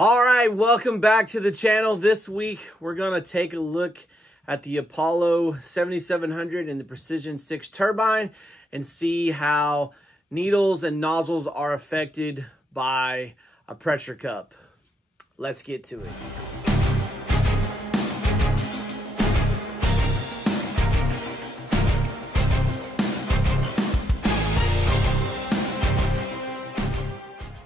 All right, welcome back to the channel. This week, we're going to take a look at the Apollo 7700 and the Precision 6 turbine and see how needles and nozzles are affected by a pressure cup. Let's get to it.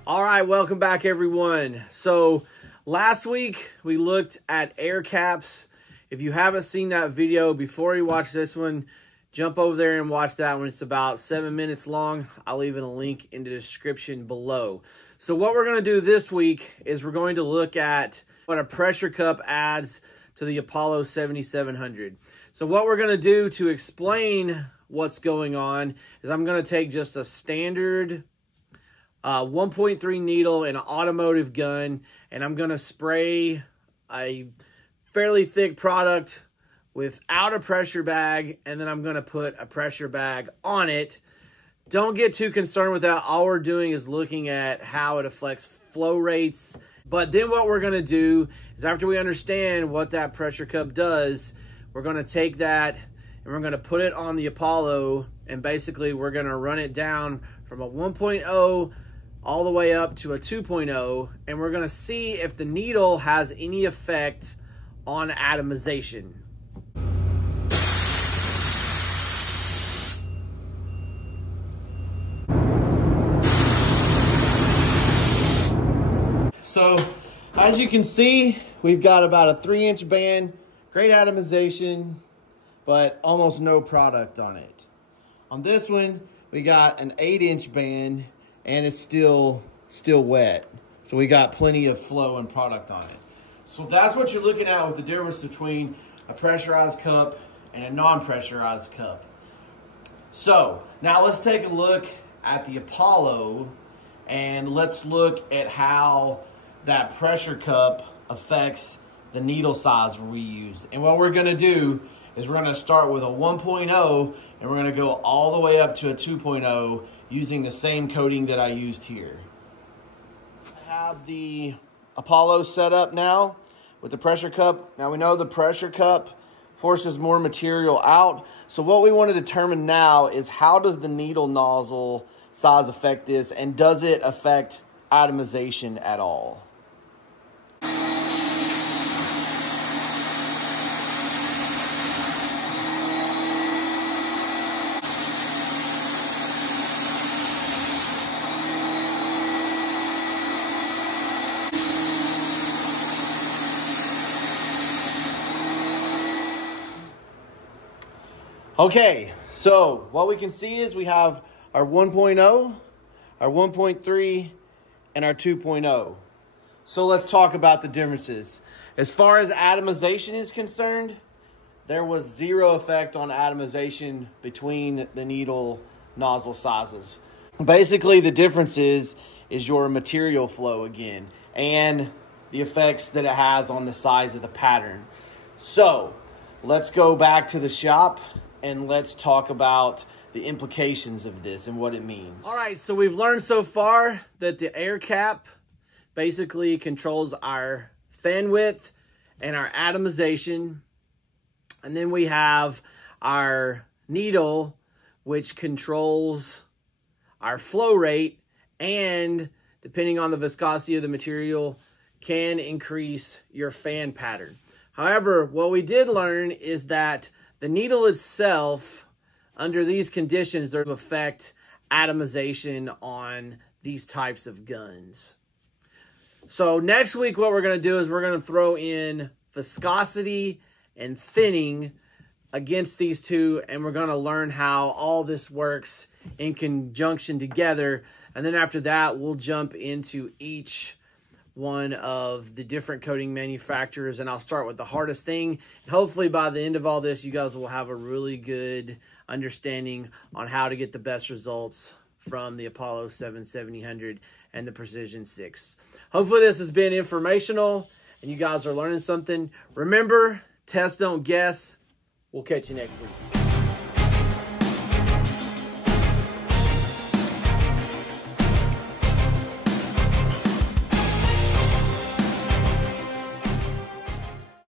All right, welcome back everyone. So last week we looked at air caps. If you haven't seen that video before you watch this one, jump over there and watch that one. It's about 7 minutes long. I'll leave a link in the description below. So what we're going to do this week is we're going to look at what a pressure cup adds to the Apollo 7700. So what we're going to do to explain what's going on is I'm going to take just a standard 1.3 needle in an automotive gun, and I'm going to spray a fairly thick product without a pressure bag, and then I'm going to put a pressure bag on it. Don't get too concerned with that. All we're doing is looking at how it affects flow rates. But then what we're going to do is, after we understand what that pressure cup does, we're going to take that and we're going to put it on the Apollo, and basically we're going to run it down from a 1.0 all the way up to a 2.0, and we're going to see if the needle has any effect on atomization. So as you can see, we've got about a 3-inch band, great atomization, but almost no product on it. On this one, we got an 8-inch band, and it's still wet. So we got plenty of flow and product on it. So that's what you're looking at with the difference between a pressurized cup and a non-pressurized cup. So now let's take a look at the Apollo, and let's look at how that pressure cup affects the needle size we use. And what we're gonna do is we're gonna start with a 1.0 and we're gonna go all the way up to a 2.0 using the same coating that I used here. I have the Apollo set up now with the pressure cup. Now we know the pressure cup forces more material out. So what we want to determine now is, how does the needle nozzle size affect this, and does it affect atomization at all? Okay, so what we can see is we have our 1.0, our 1.3, and our 2.0. So let's talk about the differences. As far as atomization is concerned, there was zero effect on atomization between the needle nozzle sizes. Basically, the difference is your material flow again, and the effects that it has on the size of the pattern. So let's go back to the shop and let's talk about the implications of this and what it means. All right, so we've learned so far that the air cap basically controls our fan width and our atomization. And then we have our needle, which controls our flow rate, and depending on the viscosity of the material, can increase your fan pattern. However, what we did learn is that the needle itself, under these conditions, there will affect atomization on these types of guns. So next week, what we're going to do is we're going to throw in viscosity and thinning against these two, and we're going to learn how all this works in conjunction together. And then after that, we'll jump into each one of the different coating manufacturers, and I'll start with the hardest thing. And hopefully by the end of all this, you guys will have a really good understanding on how to get the best results from the Apollo 7700 and the Precision 6. Hopefully this has been informational and you guys are learning something. Remember, test, don't guess. We'll catch you next week.